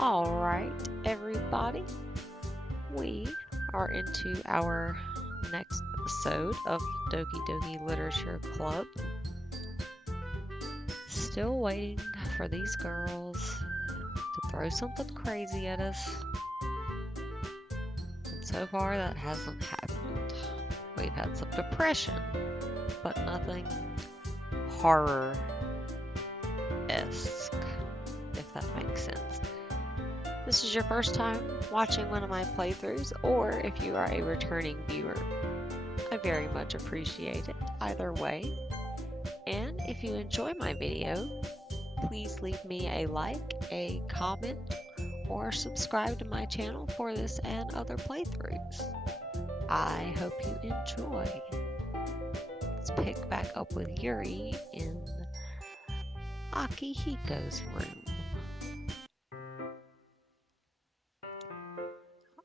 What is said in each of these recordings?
Alright, everybody, we are into our next episode of Doki Doki Literature Club. Still waiting for these girls to throw something crazy at us. And so far, that hasn't happened. We've had some depression, but nothing horror-esque, if that makes sense. This is your first time watching one of my playthroughs, or if you are a returning viewer, I very much appreciate it either way. And if you enjoy my video, please leave me a like, a comment, or subscribe to my channel for this and other playthroughs. I hope you enjoy. Let's pick back up with Yuri in Akihiko's room.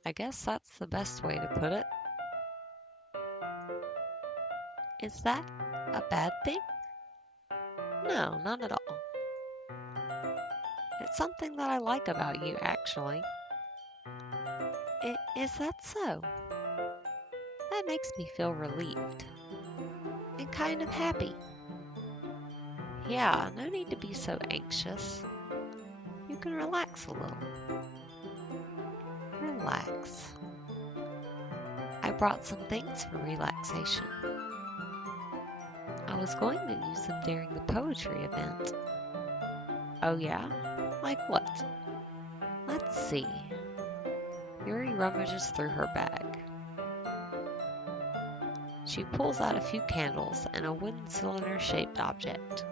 I guess that's the best way to put it. Is that a bad thing? No, not at all. It's something that I like about you, actually. Is that so? That makes me feel relieved. And kind of happy. Yeah, no need to be so anxious. You can relax a little. Relax. I brought some things for relaxation. I was going to use them during the poetry event. Oh yeah? Like what? Let's see. Yuri rummages through her bag. She pulls out a few candles and a wooden cylinder-shaped object.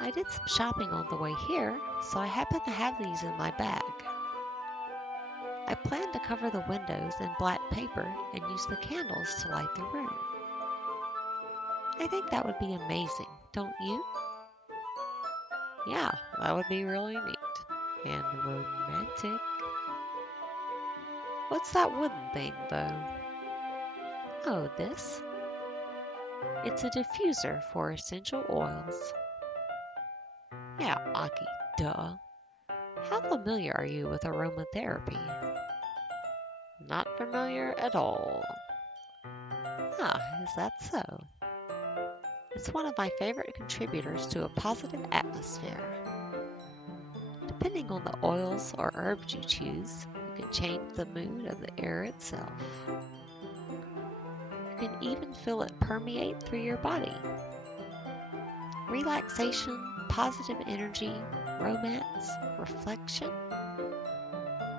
I did some shopping on the way here, so I happen to have these in my bag. I plan to cover the windows in black paper and use the candles to light the room. I think that would be amazing, don't you? Yeah, that would be really neat. And romantic. What's that wooden thing, though? Oh, this? It's a diffuser for essential oils. Yeah, Aki, duh. How familiar are you with aromatherapy? Not familiar at all. Ah, is that so? It's one of my favorite contributors to a positive atmosphere. Depending on the oils or herbs you choose, you can change the mood of the air itself. You can even feel it permeate through your body. Relaxation, positive energy, romance, reflection.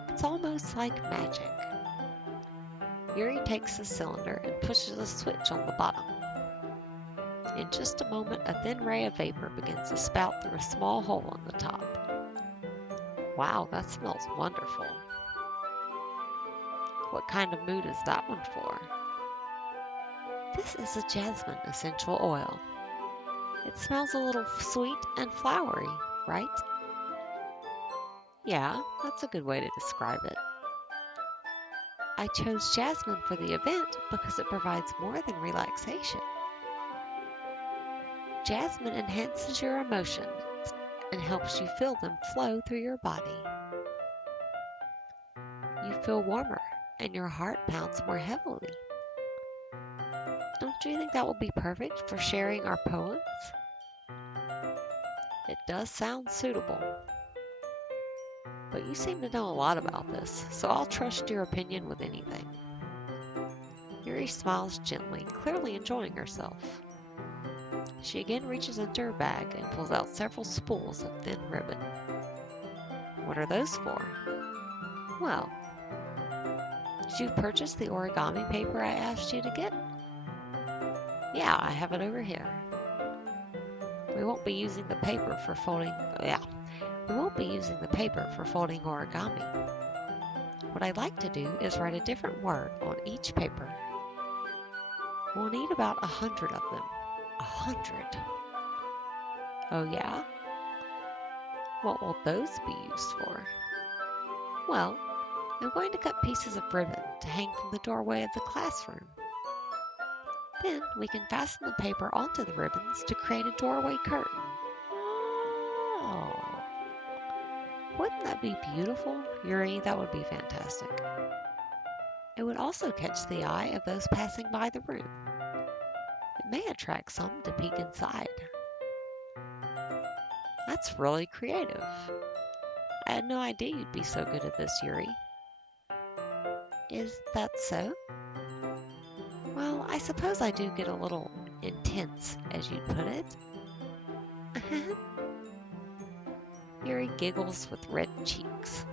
It's almost like magic. Yuri takes the cylinder and pushes a switch on the bottom. In just a moment, a thin ray of vapor begins to spout through a small hole on the top. Wow, that smells wonderful. What kind of mood is that one for? This is a jasmine essential oil. It smells a little sweet and flowery, right? Yeah, that's a good way to describe it. I chose jasmine for the event because it provides more than relaxation. Jasmine enhances your emotions and helps you feel them flow through your body. You feel warmer and your heart pounds more heavily. Don't you think that will be perfect for sharing our poems? It does sound suitable. But you seem to know a lot about this, so I'll trust your opinion with anything. Yuri smiles gently, clearly enjoying herself. She again reaches into her bag and pulls out several spools of thin ribbon. What are those for? Well, did you purchase the origami paper I asked you to get? Yeah, I have it over here. We won't be using the paper for folding origami. What I'd like to do is write a different word on each paper. We'll need about 100 of them. 100. Oh yeah? What will those be used for? Well, I'm going to cut pieces of ribbon to hang from the doorway of the classroom. Then we can fasten the paper onto the ribbons to create a doorway curtain. Oh. Wouldn't that be beautiful, Yuri? That would be fantastic. It would also catch the eye of those passing by the room. It may attract some to peek inside. That's really creative. I had no idea you'd be so good at this, Yuri. Is that so? Well, I suppose I do get a little intense, as you'd put it. Yuri giggles with red cheeks.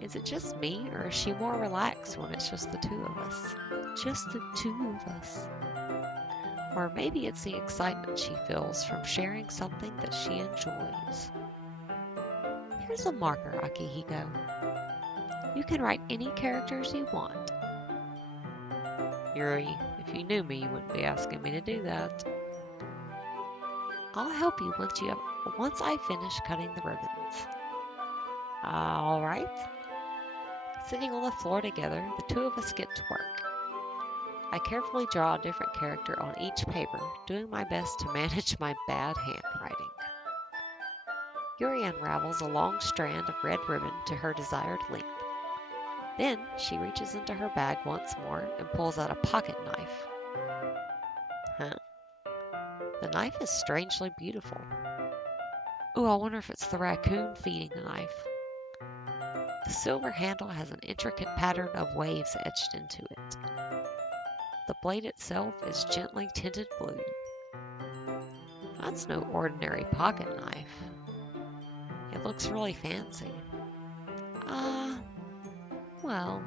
Is it just me, or is she more relaxed when it's just the two of us? Just the two of us. Or maybe it's the excitement she feels from sharing something that she enjoys. Here's a marker, Akihiko. You can write any characters you want. Yuri, if you knew me, you wouldn't be asking me to do that. I'll help you once I finish cutting the ribbons. All right. Sitting on the floor together, the two of us get to work. I carefully draw a different character on each paper, doing my best to manage my bad handwriting. Yuri unravels a long strand of red ribbon to her desired length. Then she reaches into her bag once more and pulls out a pocket knife. The knife is strangely beautiful. Ooh, I wonder if it's the raccoon feeding the knife. The silver handle has an intricate pattern of waves etched into it. The blade itself is gently tinted blue. That's no ordinary pocket knife. It looks really fancy. Well,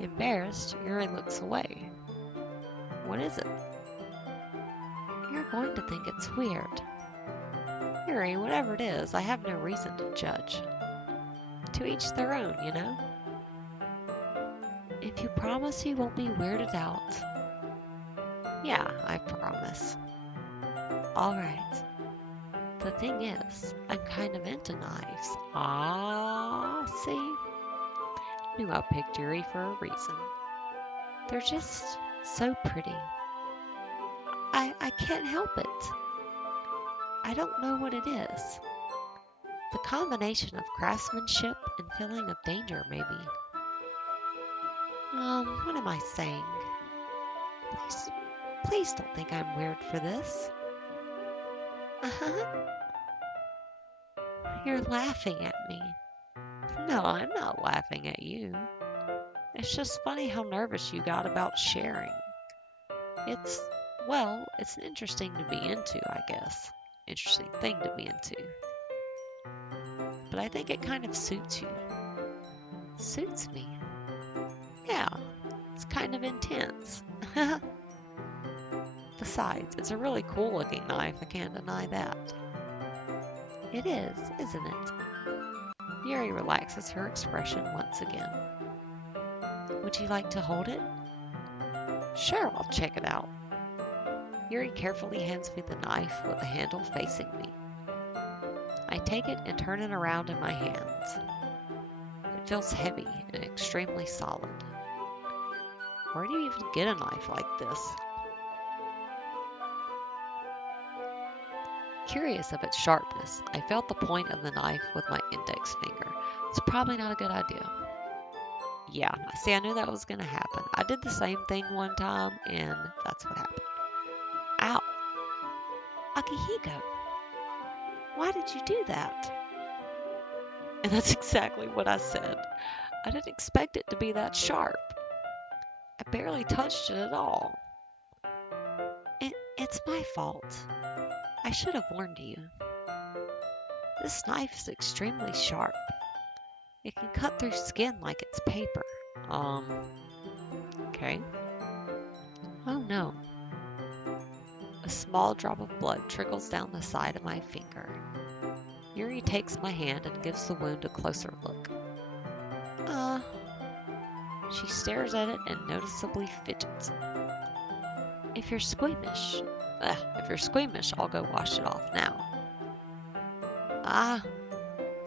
embarrassed, Yuri looks away. What is it? You're going to think it's weird. Yuri, whatever it is, I have no reason to judge. To each their own, you know? If you promise you won't be weirded out. Yeah, I promise. Alright. The thing is, I'm kind of into knives. See? Knew I picked Yuri for a reason. They're just so pretty. I can't help it. I don't know what it is. The combination of craftsmanship and feeling of danger, maybe. What am I saying? Please don't think I'm weird for this. You're laughing at me. No, I'm not laughing at you. It's just funny how nervous you got about sharing. It's an interesting to be into, I guess. Interesting thing to be into. But I think it kind of suits you. Suits me. Yeah, it's kind of intense. Besides, it's a really cool looking knife, I can't deny that. It is, isn't it? Yuri relaxes her expression once again. Would you like to hold it? Sure, I'll check it out. Yuri carefully hands me the knife with the handle facing me. I take it and turn it around in my hands. It feels heavy and extremely solid. Where do you even get a knife like this? Curious of its sharpness, I felt the point of the knife with my index finger. It's probably not a good idea. Yeah, see, I knew that was going to happen. I did the same thing one time, and that's what happened. Ow! Akihiko! Why did you do that? And that's exactly what I said. I didn't expect it to be that sharp. I barely touched it at all. It's my fault. I should have warned you. This knife is extremely sharp. It can cut through skin like it's paper. Okay. Oh no. A small drop of blood trickles down the side of my finger. Yuri takes my hand and gives the wound a closer look. She stares at it and noticeably fidgets. If you're squeamish, I'll go wash it off now.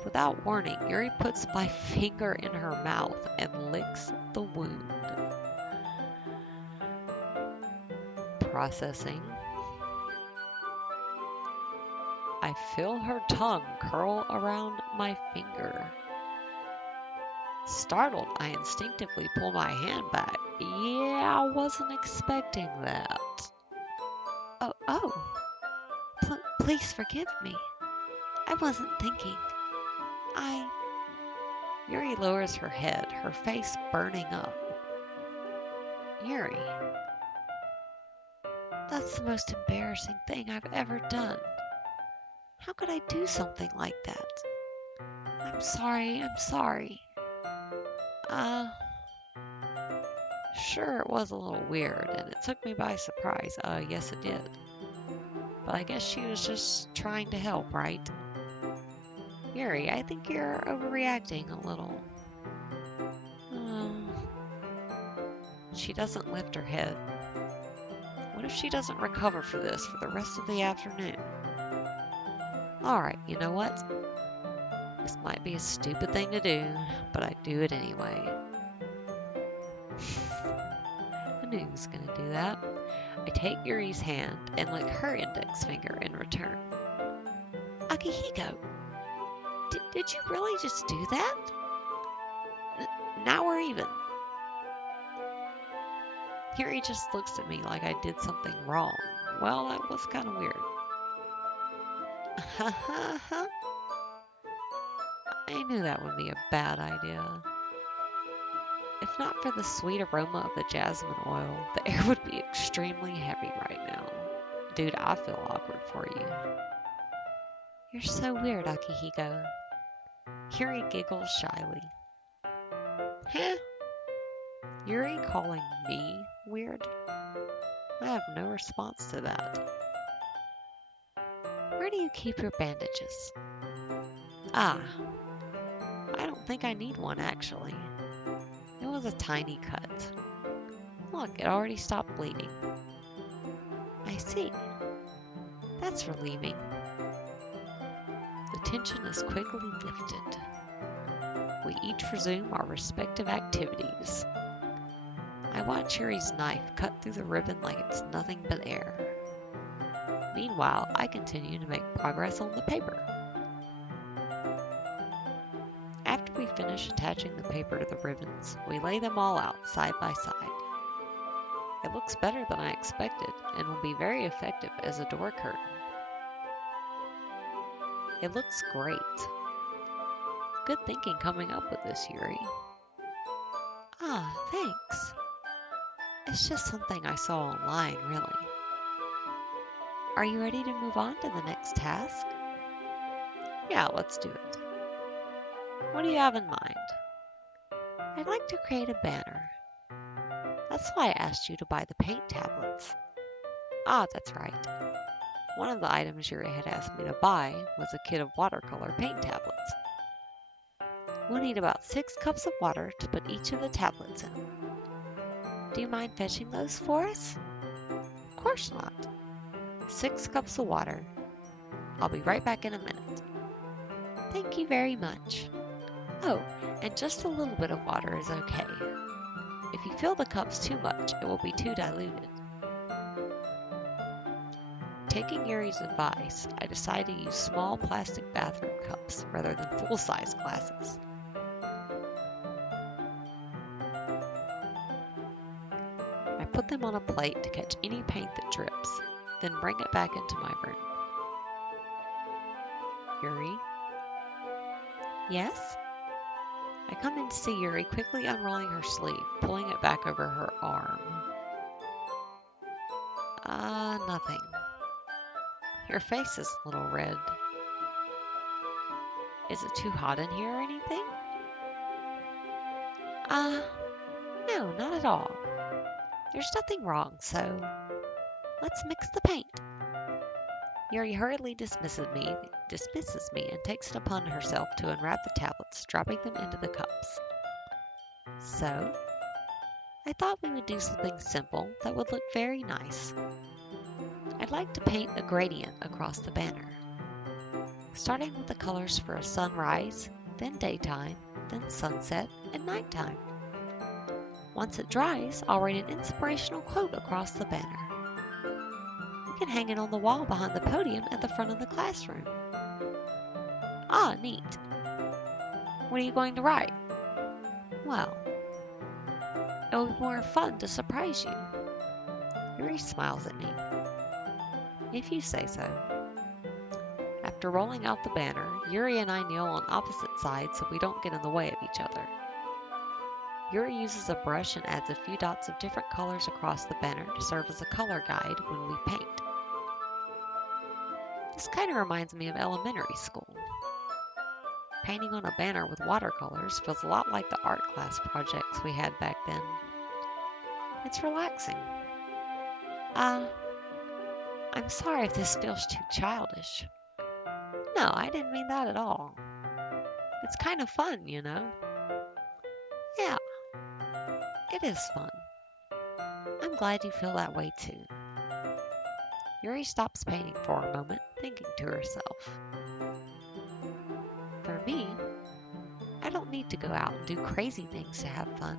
Without warning, Yuri puts my finger in her mouth and licks the wound. Processing. I feel her tongue curl around my finger. Startled, I instinctively pull my hand back. Yeah, I wasn't expecting that. Oh, please forgive me. I wasn't thinking. Yuri lowers her head, her face burning up. Yuri, that's the most embarrassing thing I've ever done. How could I do something like that? I'm sorry. Sure, it was a little weird, and it took me by surprise. Yes it did. But I guess she was just trying to help, right? Yuri, I think you're overreacting a little. She doesn't lift her head. What if she doesn't recover for this for the rest of the afternoon? Alright, you know what? This might be a stupid thing to do, but I do it anyway. I knew he was going to do that. I take Yuri's hand and lick her index finger in return. Akihiko, did you really just do that? Now we're even. Yuri just looks at me like I did something wrong. Well, that was kind of weird. I knew that would be a bad idea. If not for the sweet aroma of the jasmine oil, the air would be extremely heavy right now. Dude, I feel awkward for you. You're so weird, Akihiko. Yuri giggles shyly. Huh? Yuri calling me weird? I have no response to that. Where do you keep your bandages? I don't think I need one, actually. It was a tiny cut. Look, it already stopped bleeding. I see. That's relieving. The tension is quickly lifted. We each resume our respective activities. I watch Yuri's knife cut through the ribbon like it's nothing but air. Meanwhile, I continue to make progress on the paper. After we finish attaching the paper to the ribbons, we lay them all out side by side. It looks better than I expected and will be very effective as a door curtain. It looks great. Good thinking coming up with this, Yuri. Thanks. It's just something I saw online, really. Are you ready to move on to the next task? Yeah, let's do it. What do you have in mind? I'd like to create a banner. That's why I asked you to buy the paint tablets. That's right. One of the items Yuri had asked me to buy was a kit of watercolor paint tablets. We'll need about 6 cups of water to put each of the tablets in. Do you mind fetching those for us? Of course not. 6 cups of water. I'll be right back in a minute. Thank you very much. Oh, and just a little bit of water is okay. If you fill the cups too much, it will be too diluted. Taking Yuri's advice, I decide to use small plastic bathroom cups rather than full-size glasses. I put them on a plate to catch any paint that drips, then bring it back into my room. Yuri? Yes? I come in to see Yuri quickly unrolling her sleeve, pulling it back over her arm. Nothing. Your face is a little red. Is it too hot in here or anything? No, not at all. There's nothing wrong, so let's mix the paint. Yuri hurriedly dismisses me and takes it upon herself to unwrap the tablets, dropping them into the cups. So, I thought we would do something simple that would look very nice. I'd like to paint a gradient across the banner, starting with the colors for a sunrise, then daytime, then sunset, and nighttime. Once it dries, I'll write an inspirational quote across the banner. We can hang it on the wall behind the podium at the front of the classroom. Neat. What are you going to write? Well, it will be more fun to surprise you. Yuri smiles at me. If you say so. After rolling out the banner, Yuri and I kneel on opposite sides so we don't get in the way of each other. Yuri uses a brush and adds a few dots of different colors across the banner to serve as a color guide when we paint. This kind of reminds me of elementary school. Painting on a banner with watercolors feels a lot like the art class projects we had back then. It's relaxing. I'm sorry if this feels too childish. No, I didn't mean that at all. It's kind of fun, you know? Yeah, it is fun. I'm glad you feel that way too. Yuri stops painting for a moment, thinking to herself. For me, I don't need to go out and do crazy things to have fun.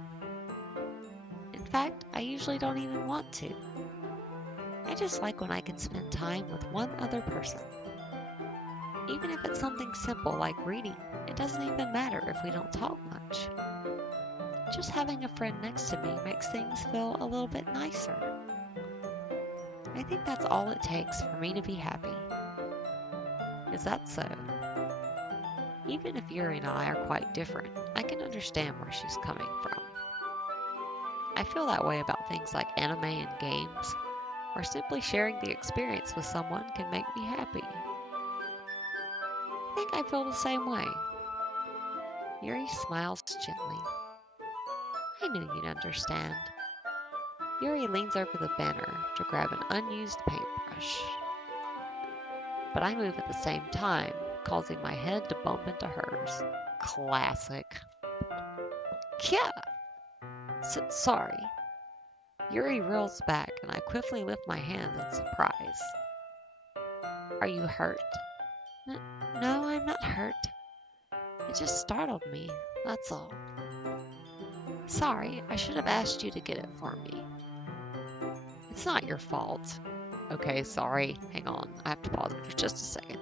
In fact, I usually don't even want to. I just like when I can spend time with one other person. Even if it's something simple like reading, it doesn't even matter if we don't talk much. Just having a friend next to me makes things feel a little bit nicer. I think that's all it takes for me to be happy. Is that so? Even if Yuri and I are quite different, I can understand where she's coming from. I feel that way about things like anime and games, or simply sharing the experience with someone can make me happy. I think I feel the same way. Yuri smiles gently. I knew you'd understand. Yuri leans over the banner to grab an unused paintbrush. But I move at the same time, causing my head to bump into hers. Classic. Kya! Sorry. Yuri reels back, and I quickly lift my hands in surprise. Are you hurt? No, I'm not hurt. It just startled me, that's all. Sorry, I should have asked you to get it for me. It's not your fault. Okay, sorry. Hang on, I have to pause it for just a second.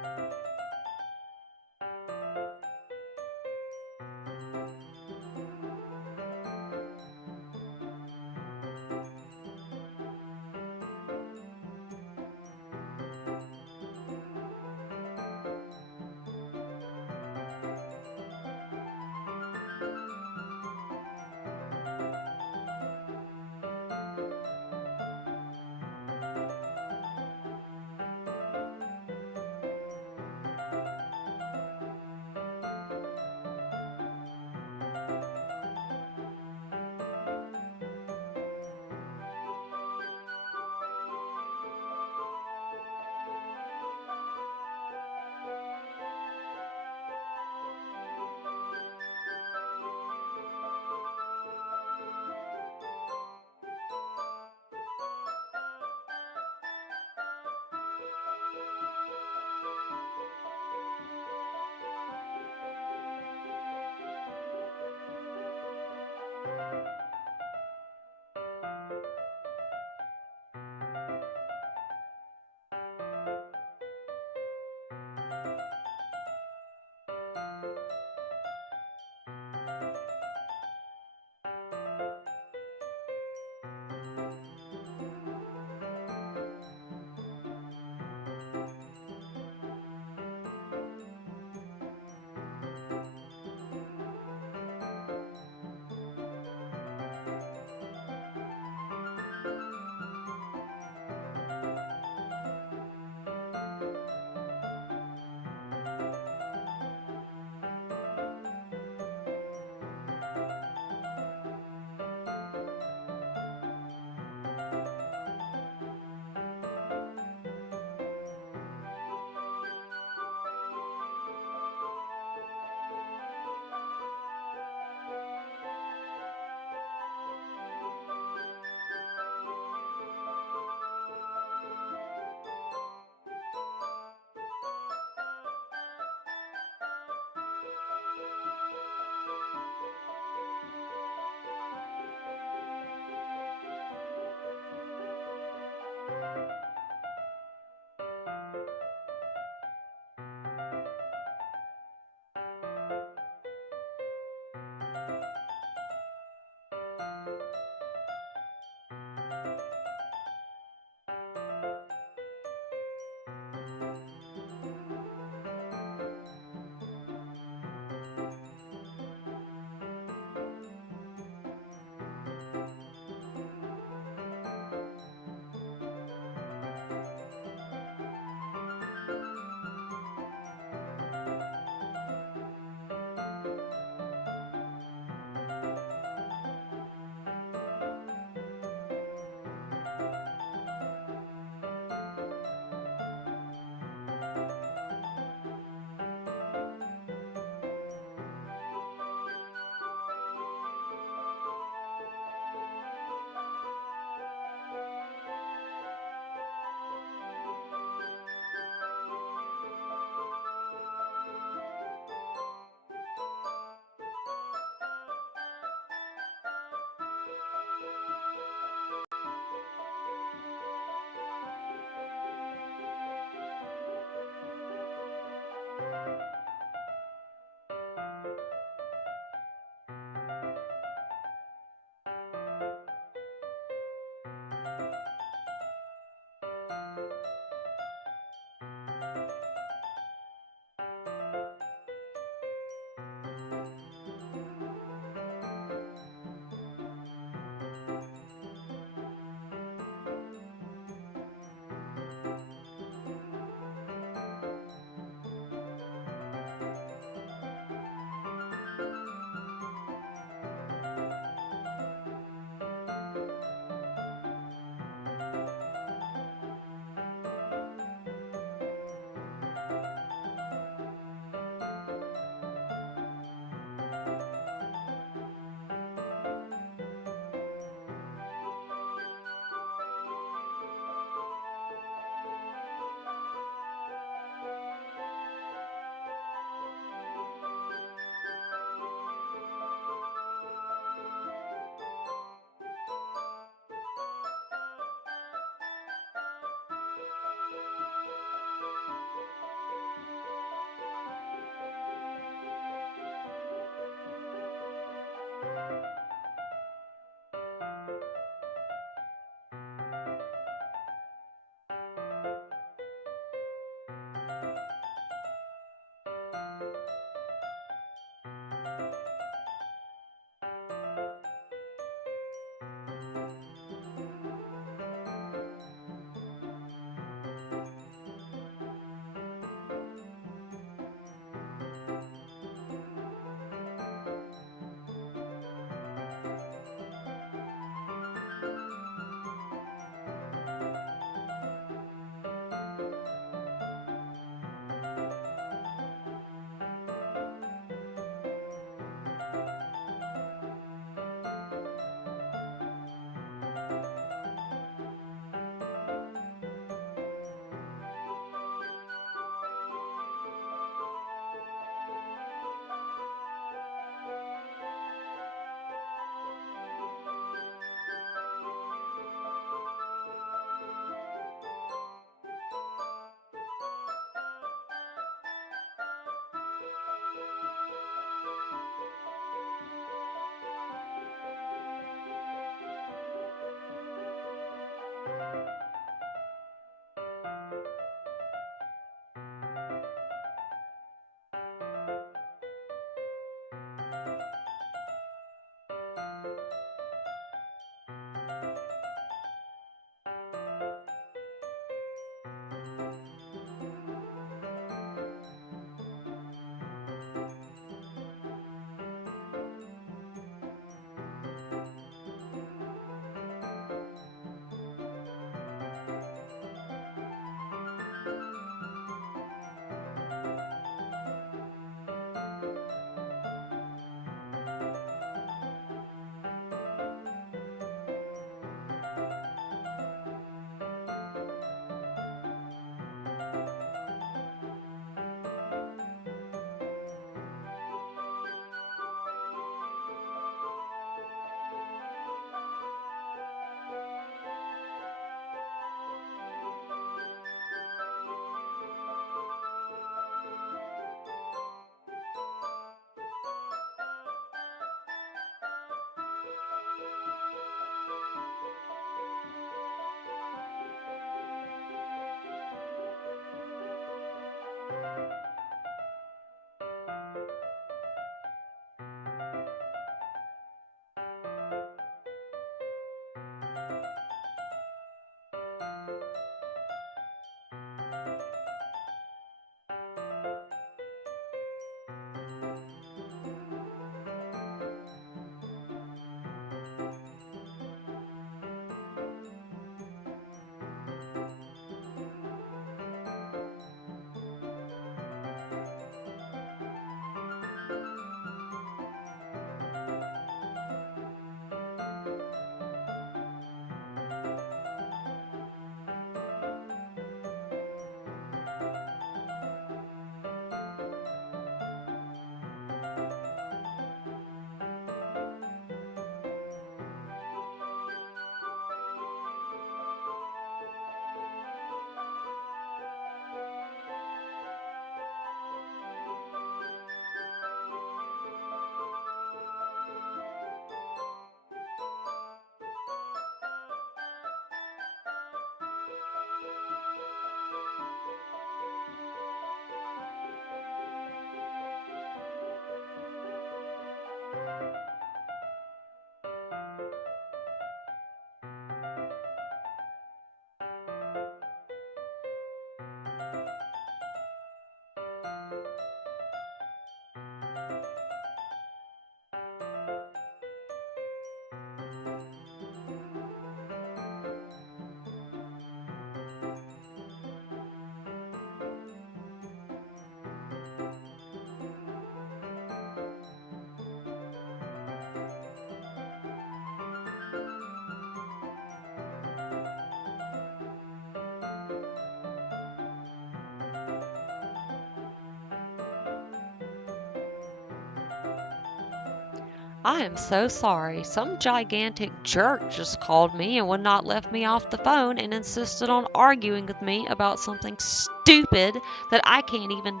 I am so sorry. Some gigantic jerk just called me and would not let me off the phone and insisted on arguing with me about something stupid that I can't even.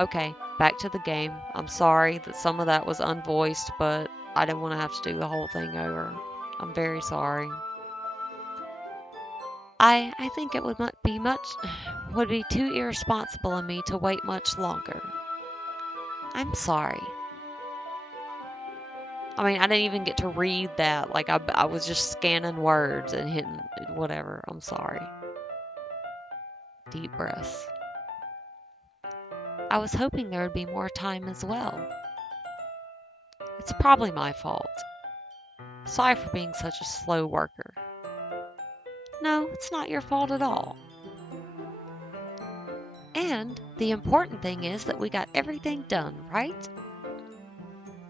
Okay, back to the game. I'm sorry that some of that was unvoiced, but I didn't want to have to do the whole thing over. I'm very sorry. I think it would would be too irresponsible of me to wait much longer. I'm sorry. I mean, I didn't even get to read that. Like, I was just scanning words and hitting whatever. I'm sorry. Deep breaths. I was hoping there would be more time as well. It's probably my fault. Sorry for being such a slow worker. No, it's not your fault at all. And the important thing is that we got everything done, right?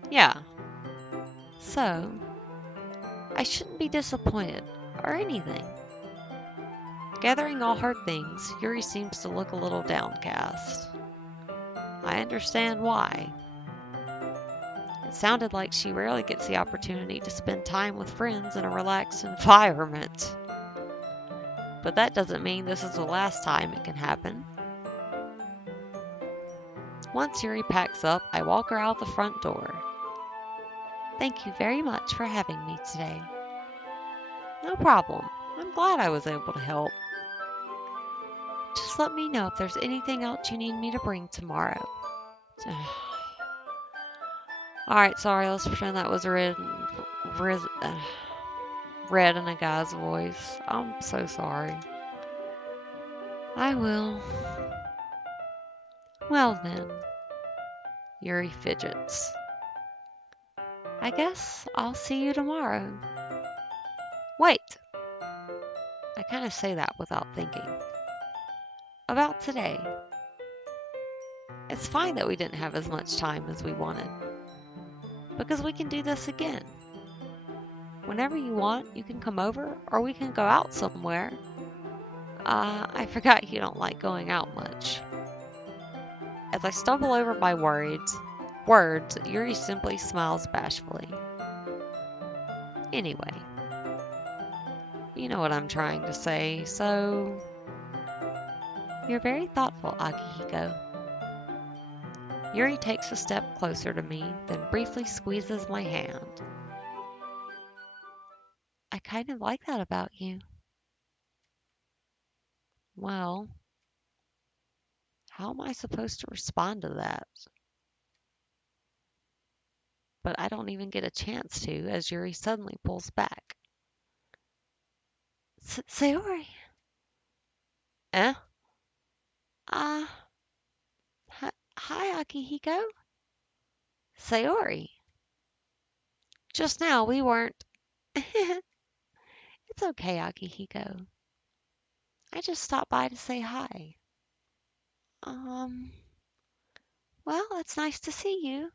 Yeah. So, I shouldn't be disappointed or anything. Gathering all her things, Yuri seems to look a little downcast. I understand why. It sounded like she rarely gets the opportunity to spend time with friends in a relaxed environment. But that doesn't mean this is the last time it can happen. Once Yuri packs up, I walk her out the front door. Thank you very much for having me today. No problem. I'm glad I was able to help. Just let me know if there's anything else you need me to bring tomorrow. Alright, sorry, let's pretend that was red in a guy's voice. I'm so sorry. I will. Well then. Yuri fidgets. I guess I'll see you tomorrow. Wait! I kind of say that without thinking. About today. It's fine that we didn't have as much time as we wanted. Because we can do this again. Whenever you want, you can come over, or we can go out somewhere. I forgot you don't like going out much. As I stumble over my words, Yuri simply smiles bashfully. Anyway, you know what I'm trying to say, so... You're very thoughtful, Akihiko. Yuri takes a step closer to me, then briefly squeezes my hand. I kind of like that about you. Well, how am I supposed to respond to that? But I don't even get a chance to, as Yuri suddenly pulls back. Sayori? Eh? Hi, Akihiko? Sayori? Just now we weren't... It's okay, Akihiko. I just stopped by to say hi. Well, it's nice to see you.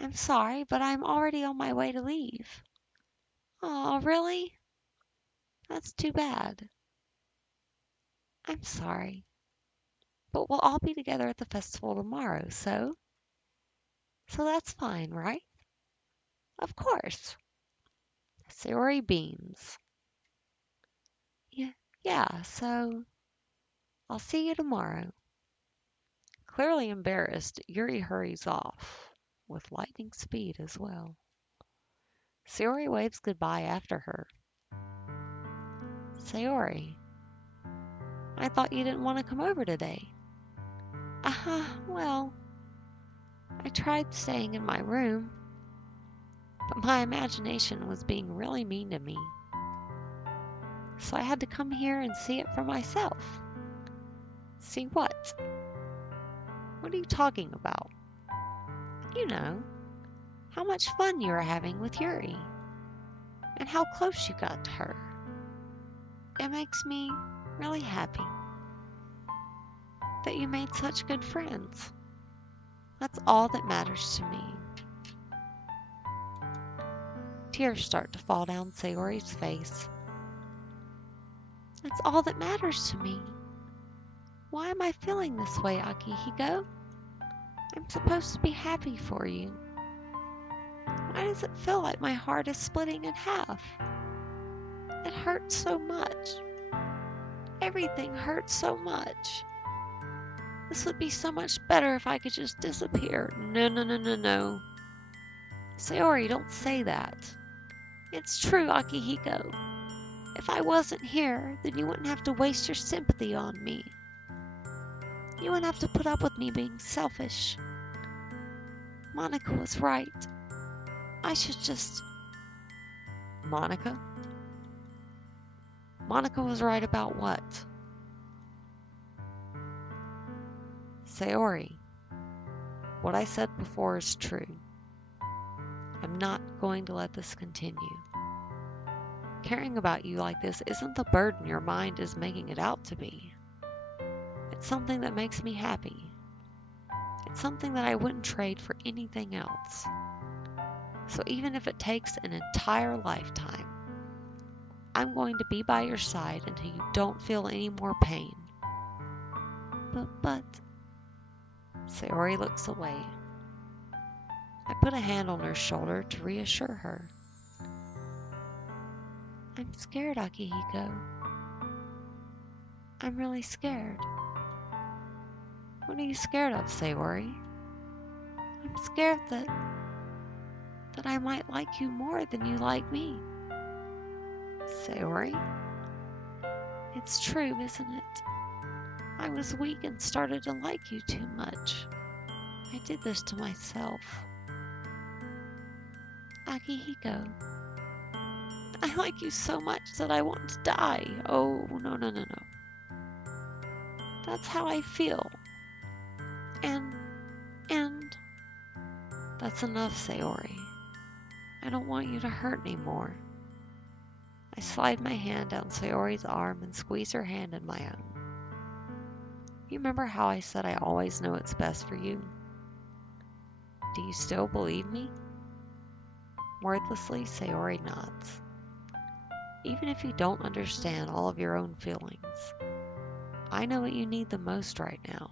I'm sorry, but I'm already on my way to leave. Oh, really? That's too bad. I'm sorry. But we'll all be together at the festival tomorrow, so that's fine, right? Of course. Sayori beams. Yeah, so I'll see you tomorrow. Clearly embarrassed, Yuri hurries off, with lightning speed as well. Sayori waves goodbye after her. Sayori, I thought you didn't want to come over today. Well, I tried staying in my room, but my imagination was being really mean to me. So I had to come here and see it for myself. See what? What are you talking about? You know, how much fun you were having with Yuri, and how close you got to her. It makes me really happy that you made such good friends. That's all that matters to me. Tears start to fall down Sayori's face. That's all that matters to me. Why am I feeling this way, Akihiko? I'm supposed to be happy for you. Why does it feel like my heart is splitting in half? It hurts so much. Everything hurts so much. This would be so much better if I could just disappear. No, no, no, no, no. Sayori, don't say that. It's true, Akihiko. If I wasn't here, then you wouldn't have to waste your sympathy on me. You wouldn't have to put up with me being selfish. Monica was right. I should just... Monica? Monica was right about what? Sayori, what I said before is true. I'm not going to let this continue. Caring about you like this isn't the burden your mind is making it out to be. It's something that makes me happy. It's something that I wouldn't trade for anything else. So even if it takes an entire lifetime, I'm going to be by your side until you don't feel any more pain. But... Sayori looks away. I put a hand on her shoulder to reassure her. I'm scared, Akihiko. I'm really scared. What are you scared of, Sayori? I'm scared that I might like you more than you like me. Sayori? It's true, isn't it? I was weak and started to like you too much. I did this to myself. Akihiko, I like you so much that I want to die. Oh, no, no, no, no. That's how I feel. And... That's enough, Sayori. I don't want you to hurt anymore. I slide my hand down Sayori's arm and squeeze her hand in my own. You remember how I said I always know what's best for you? Do you still believe me? Wordlessly, Sayori nods. Even if you don't understand all of your own feelings, I know what you need the most right now.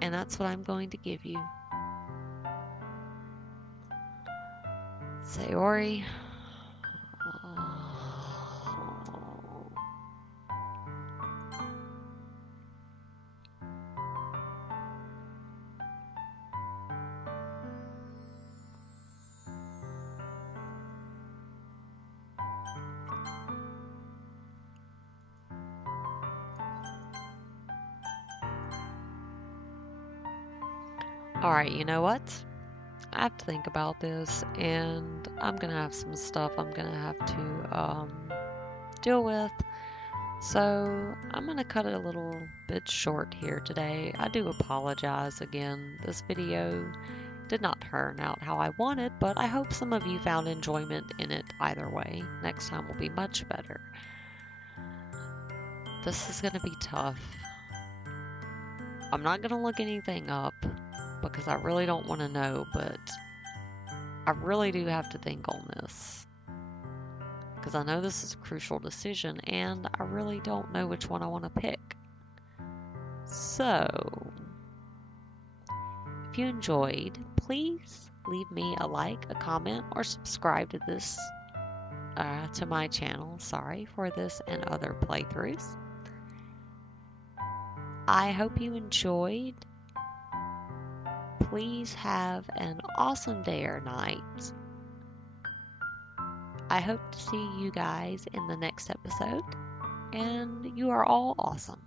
And that's what I'm going to give you. Sayori. Alright, you know what? I have to think about this, and I'm gonna have some stuff I'm gonna have to deal with. So I'm gonna cut it a little bit short here today. I do apologize again. This video did not turn out how I wanted, but I hope some of you found enjoyment in it either way. Next time will be much better. This is gonna be tough. I'm not gonna look anything up because I really don't want to know, but I really do have to think on this. Because I know this is a crucial decision, and I really don't know which one I want to pick. So, if you enjoyed, please leave me a like, a comment, or subscribe to this, to my channel. Sorry for this and other playthroughs. I hope you enjoyed. Please have an awesome day or night. I hope to see you guys in the next episode, and you are all awesome.